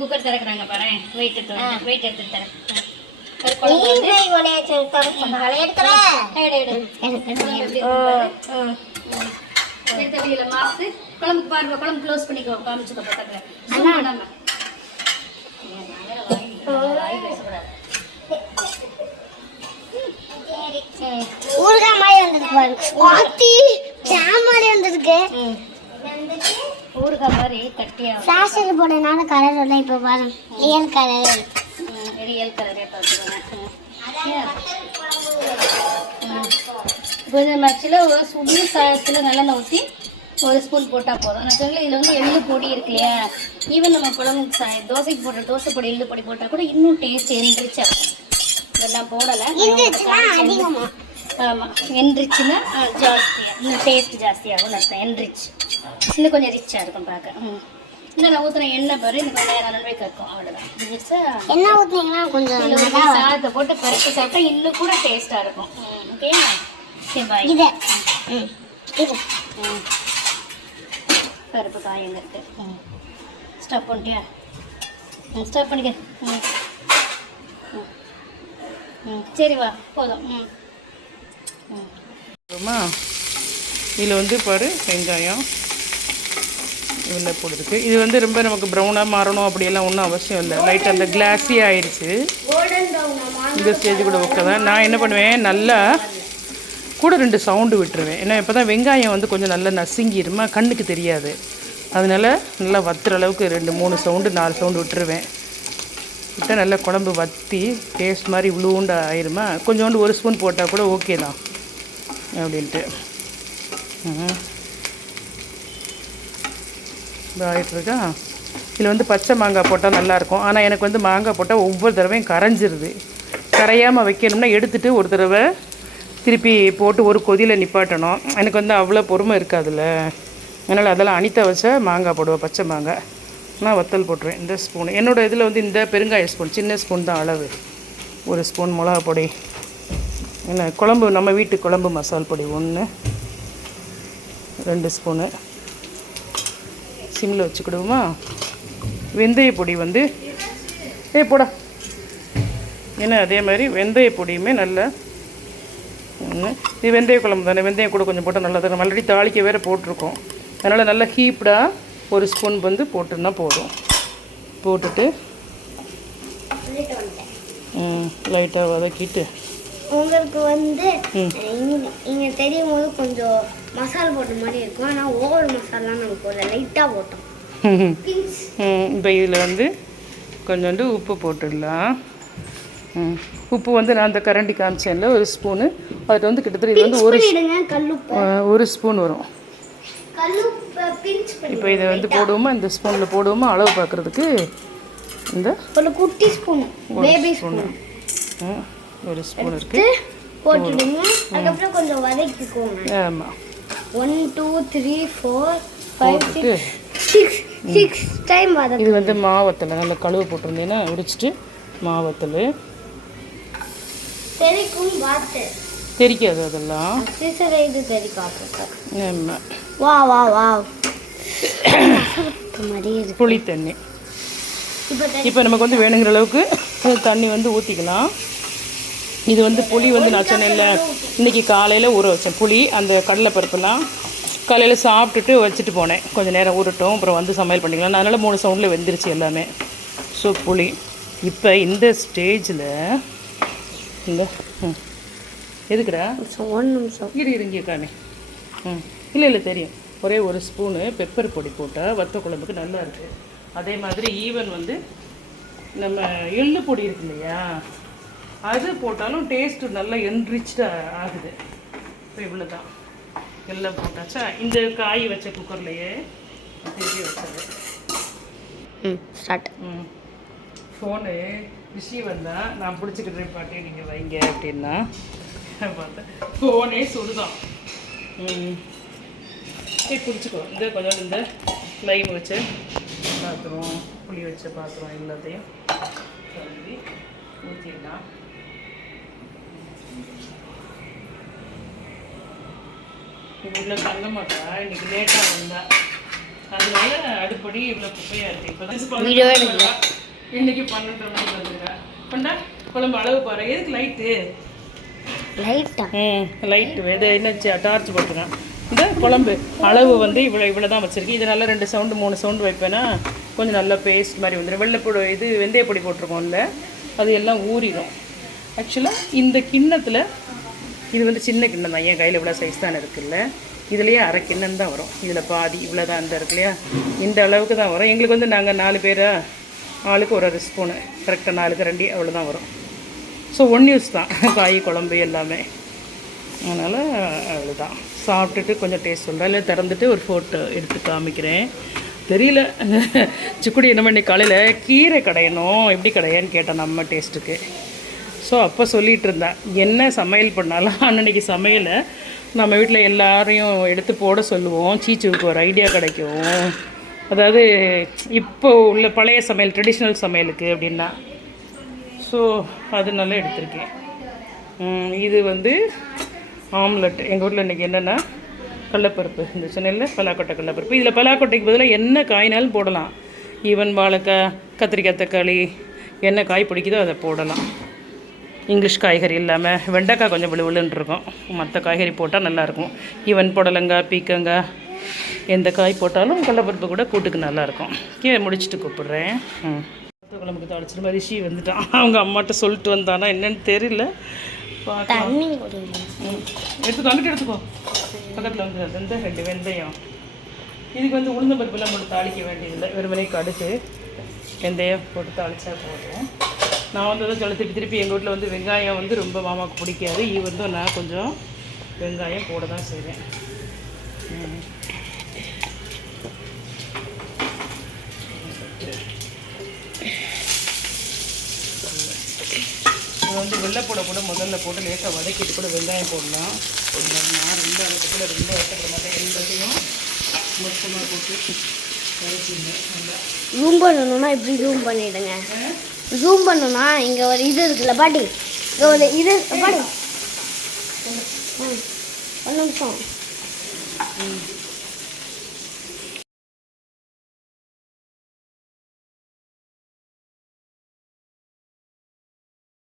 Cooker திறக்கிறாங்க பாரு. Wait எடுத்து தரேன். குழம்பு பாருங்க, குழம்பு க்ளோஸ் பண்ணிக்கோ, காமிச்சுக்கோ பக்கத்தில். ஊறுகாய் மாதிரி வந்திருக்கு வந்திருக்கு. ஊறுகாய் மாதிரி கட்டியா சாஸ்ல போட்டதுனால கலர் இல்லை. இப்போ பாருங்க ரியல் கலரே பார்த்துக்கோங்க. கொஞ்சம் ஆக்சுவலாக சுடு சாதத்தில் நல்லெண்ணெய் ஊற்றி 1 ஸ்பூன் போட்டால் போதும். நான் சொன்னேன் இதில் வந்து எள்ளு பொடி இருக்கு இல்லையா, ஈவன் நம்ம குழம்புக்கு தோசைக்கு போடுற தோசை பொடி எள்ளு பொடி போட்டால் கூட இன்னும் டேஸ்ட் என்ரிச்சா. இதெல்லாம் போடலை. ஆமாம், என்ரிச்சுன்னா ஜாஸ்தியாக இன்னும் டேஸ்ட் ஜாஸ்தியாகும் அர்த்தம். என்ரிச் இன்னும் கொஞ்சம் ரிச்சாக இருக்கும் பார்க்க. இன்னும் நான் ஊற்றுன எண்ணெய் பாரு, இன்னும் கொஞ்சம் நேரம் நன்மை கற்கும். அவ்வளோதான். எண்ணெய் ஊற்றினீங்கன்னா கொஞ்சம் சாதத்தை போட்டு பருப்பு சாப்பிட்டா இன்னும் கூட டேஸ்ட்டாக இருக்கும். ஓகே, சரி பாய். இது பருப்பு காயங்க இருக்கு. ஸ்டாப் பண்ணிட்டியா? ஸ்டாப் பண்ணிக்க. சரி வா, போதும். இதில் வந்து பாரு வெங்காயம் இதில் போட்டுருக்கு. இது வந்து ரொம்ப நமக்கு ப்ரௌனாக மாறணும் அப்படியெல்லாம் ஒன்றும் அவசியம் இல்லை. லைட்டாக அந்த கிளாஸி ஆயிடுச்சு. இந்த ஸ்டேஜ் கூட ஓகே தான். நான் என்ன பண்ணுவேன், நல்லா கூட 2 சவுண்டு விட்டுருவேன். ஏன்னா இப்போ தான் வெங்காயம் வந்து கொஞ்சம் நல்லா நசுங்கிடுமா, கண்ணுக்கு தெரியாது. அதனால் நல்லா வத்துற அளவுக்கு 2, 3 சவுண்டு 4 சவுண்டு விட்டுருவேன். விட்டால் நல்லா குழம்பு வற்றி டேஸ்ட் மாதிரி உளுவுண்டு ஆயிருமா. கொஞ்சோண்டு 1 ஸ்பூன் போட்டால் கூட ஓகே தான் அப்படின்ட்டு. இது ஆகிட்டுருக்கா. இதில் வந்து பச்சை மாங்காய் போட்டால் நல்லாயிருக்கும். ஆனால் எனக்கு வந்து மாங்காய் போட்டால் ஒவ்வொரு தடவையும் கரைஞ்சிருது. கரையாமல் வைக்கணும்னா எடுத்துகிட்டு ஒரு தடவை திருப்பி போட்டு ஒரு கொதியில் நிப்பாட்டணும். எனக்கு வந்து அவ்வளோ பொறுமை இருக்காதுல்ல. அதனால் அதெல்லாம் அனிதா வச்ச மாங்காய் போடுவேன், பச்சை மாங்காய். நான் வத்தல் போட்டுருவேன். இந்த ஸ்பூன் என்னோடய இதில் வந்து இந்த பெருங்காய ஸ்பூன், சின்ன ஸ்பூன் தான் அளவு. 1 ஸ்பூன் மிளகா பொடி, என்ன குழம்பு நம்ம வீட்டு குழம்பு மசால் பொடி 1, 2 ஸ்பூனு சிம்மில் வச்சுக்கிடுவோமா. வெந்தய பொடி வந்து போடா, ஏன்னா அதே மாதிரி வெந்தய பொடியுமே நல்லா இது வெந்தய குழம்பு தானே, வெந்தயம் கூட கொஞ்சம் போட்டால் நல்லா தான். நம்ம ஆல்ரெடி தாளிக்க வேறு போட்டிருக்கோம். அதனால் நல்லா ஹீப்டாக 1 ஸ்பூன் வந்து போட்டுன்னா போதும். போட்டுட்டு லைட்டாக வதக்கிட்டு உங்களுக்கு வந்து இங்கே தெரியும் போது கொஞ்சம் மசாலா போட்ட மாதிரி இருக்கும். ஆனால் ஓவர் மசாலா நமக்கு ஒரு லைட்டாக போட்டோம். இப்போ இதில் வந்து கொஞ்சோண்டு உப்பு போட்டுடலாம். உப்பு வந்து நான் அந்த கரண்டி காமிச்சேன்ல 1 ஸ்பூனு, அது வந்து கிட்டத்தட்ட இது வந்து 1 ஸ்பூன் வரும். இப்போ இதை வந்து போடுவோமா, இந்த ஸ்பூனில் போடுவோமா அளவு பார்க்குறதுக்கு. இந்த ஒரு குட்டி ஸ்பூன், பேபி ஸ்பூன் 1 ஸ்பூன் இருக்குது போட்டுடுங்க. அதுக்கப்புறம் கொஞ்சம் வதக்கிக்கோங்க. ஆமாம், 1 2 3 4 5 6 டைம் வதக்கு. இது வந்து மாவத்தல் நல்லா கழுவு போட்டிருந்தீங்கன்னா உரிச்சிட்டு மாவத்தல் தெரிக்கும். வாத்து தெரிக்காது அதெல்லாம். இது தெரிக்காது. ஆமாம். வா வா வா புளி தண்ணி. இப்போ நமக்கு வந்து வேணுங்கிற அளவுக்கு தண்ணி வந்து ஊற்றிக்கலாம். இது வந்து புளி வந்து நான் சொன்னேன்ல, இன்றைக்கி காலையில் ஊற வச்சேன் புளி. அந்த கடலைப்பருப்பெல்லாம் காலையில் சாப்பிட்டுட்டு வச்சுட்டு போனேன், கொஞ்சம் நேரம் ஊறட்டும், அப்புறம் வந்து சமையல் பண்ணிக்கலாம். அதனால் 3 சவுண்டில் வெந்துருச்சு எல்லாமே. ஸோ புளி இப்போ இந்த ஸ்டேஜில் இந்த எதுக்குடா 1 நிமிஷம் இருங்கிக்கானே. இல்லை தெரியும். ஒரே 1 ஸ்பூனு பெப்பர் பொடி போட்டால் வத்த குழம்புக்கு நல்லா இருக்குது. அதே மாதிரி ஈவன் வந்து நம்ம எள்ளு பொடி இருக்கு இல்லையா, அது போட்டாலும் டேஸ்ட்டு நல்லா என்ரிச்சாக ஆகுது. இப்போ இவ்வளோ தான் எல்லாம் போட்டாச்சா. இந்த காய் வச்ச குக்கர்லையே திருப்பி வச்சது. ஸ்டார்ட். ஃபோனு விஷயம் வந்தால் நான் பிடிச்சிக்கிட்டு பாட்டி நீங்கள் வைங்க அப்படின்னா பார்த்தேன். ஃபோனே சுடுதான். பிடிச்சிக்கோ. இந்த கொஞ்சம் இந்த லைம் வச்சு பாத்திரம், புளி வச்ச பாத்திரம் எல்லாத்தையும் கழுவி ஊற்றிடலாம். உள்ள தங்க மாட்டா, இன்னைக்கு லேட்டாக வந்தா. அதனால அடுப்படி இவ்வளோ குப்பையாக இருக்குது. இப்போ தான் வீடியோ எடுக்கல. இன்னைக்கு 12:30 மணிக்கு வந்துருக்கேன். பண்ணா குழம்பு அளவு பாரு. எதுக்கு லைட்டு? லைட்டா? லைட்டு இது என்ன டார்ச் போட்டுருக்கேன். இந்த குழம்பு அளவு வந்து இவ்வளோ தான் வச்சுருக்கு. இது நல்லா 2 சவுண்டு 3 சவுண்டு வைப்பேன்னா கொஞ்சம் நல்லா பேஸ்ட் மாதிரி வந்துடும். வெள்ளைப்பொடி இது வெந்தயப்பொடி போட்டிருக்கோம்ல, அது எல்லாம் ஊறிடும். ஆக்சுவலாக இந்த கிண்ணத்தில் இது வந்து சின்ன கிண்ணம் தான், என் கையில் இவ்வளோ சைஸ் தான் இருக்குல்ல, இதுலேயே அரை கிண்ணம் தான் வரும். இதில் பாதி இவ்வளோ தான் இந்த இருக்கு இல்லையா, இந்த அளவுக்கு தான் வரும். எங்களுக்கு வந்து நாங்கள் 4 பேரா, ஆளுக்கு ஒரு ஸ்பூனு, கரெக்டாக 4 கரண்டி அவ்வளோதான் வரும். ஸோ 1 யூஸ் தான் காய் குழம்பு எல்லாமே. அதனால் அவ்வளோதான். சாப்பிட்டுட்டு கொஞ்சம் டேஸ்ட் சொல்கிறேன், இல்லை திறந்துட்டு ஒரு ஃபோட்டோ எடுத்து காமிக்கிறேன். தெரியல சிக்குடி என்ன பண்ணி காலையில் கீரை கடையணும், எப்படி கடையான்னு கேட்டேன் நம்ம டேஸ்ட்டுக்கு. ஸோ அப்போ சொல்லிகிட்டு இருந்தேன் என்ன சமையல் பண்ணாலும் அன்னன்னைக்கு சமையலை நம்ம வீட்டில் எல்லாரையும் எடுத்து போட சொல்லுவோம், சீச்சுவுக்கு ஒரு ஐடியா கிடைக்கும். அதாவது இப்போ உள்ள பழைய சமையல் ட்ரெடிஷ்னல் சமையலுக்கு அப்படின்னா. ஸோ அதனால எடுத்திருக்கேன். இது வந்து ஆம்லெட். எங்கள் வீட்டில் இன்றைக்கி என்னென்னா கடலப்பருப்பு, இந்த சென்னையில் பலாக்கொட்டை கடலப்பருப்பு. இதில் பலாக்கொட்டைக்கு பதிலாக என்ன காய்னாலும் போடலாம். ஈவன் வாழைக்காய், கத்திரிக்காய், தக்காளி, என்ன காய் பிடிக்குதோ அதை போடலாம். இங்கிலீஷ் காய்கறி இல்லாமல் வெண்டைக்காய் கொஞ்சம் விழுவிழுன்னு இருக்கும், மற்ற காய்கறி போட்டால் நல்லாயிருக்கும். ஈவன் புடலங்காய், பீக்கங்காய், எந்த காய் போட்டாலும் கடலப்பருப்பு கூட கூட்டுக்கு நல்லாயிருக்கும். கீழே முடிச்சுட்டு கூப்பிட்றேன். குழம்புக்கு தாளிச்சிட்டு மரிஷி வந்துட்டான். அவங்க அம்மாட்ட சொல்லிட்டு வந்தானா என்னன்னு தெரியல. தண்ணி எடுத்துக்கோ, அங்கிட்டு எடுத்துக்கோ. பக்கத்தில் வந்து இந்த 2 வெந்தயம். இதுக்கு வந்து உளுந்த பருப்புலாம் போட்டு தாளிக்க வேண்டியதில்லை, வெறுமனே கடுகு வெந்தயம் போட்டு தாளிச்சா போதும். நான் வந்து அதை சொல்ல திருப்பி எங்கள் வீட்டில் வந்து வெங்காயம் வந்து ரொம்ப மாமாவுக்கு பிடிக்காது. வந்து நான் கொஞ்சம் வெங்காயம் போட தான் செய்வேன். இது வந்து வெள்ளைப்பூட கூட முதல்ல போட்டு லேசாக வதக்கிட்டு கூட வெங்காயம் போடலாம். நான் 2 அளவுக்குள்ள 2 வதக்கிற மாதிரி எல்லாத்தையும் மொத்தமாக போட்டு வதக்கிடுவேன். நல்லா ஜூம் பண்ணணும்னா இப்படி ஜூம் பண்ணிவிடுங்க. ஜூம் பண்ணணும்னா இங்கே ஒரு இது இருக்குல்ல பாட்டி, இங்கே ஒரு இது பாட்டி, 1 நிமிஷம்.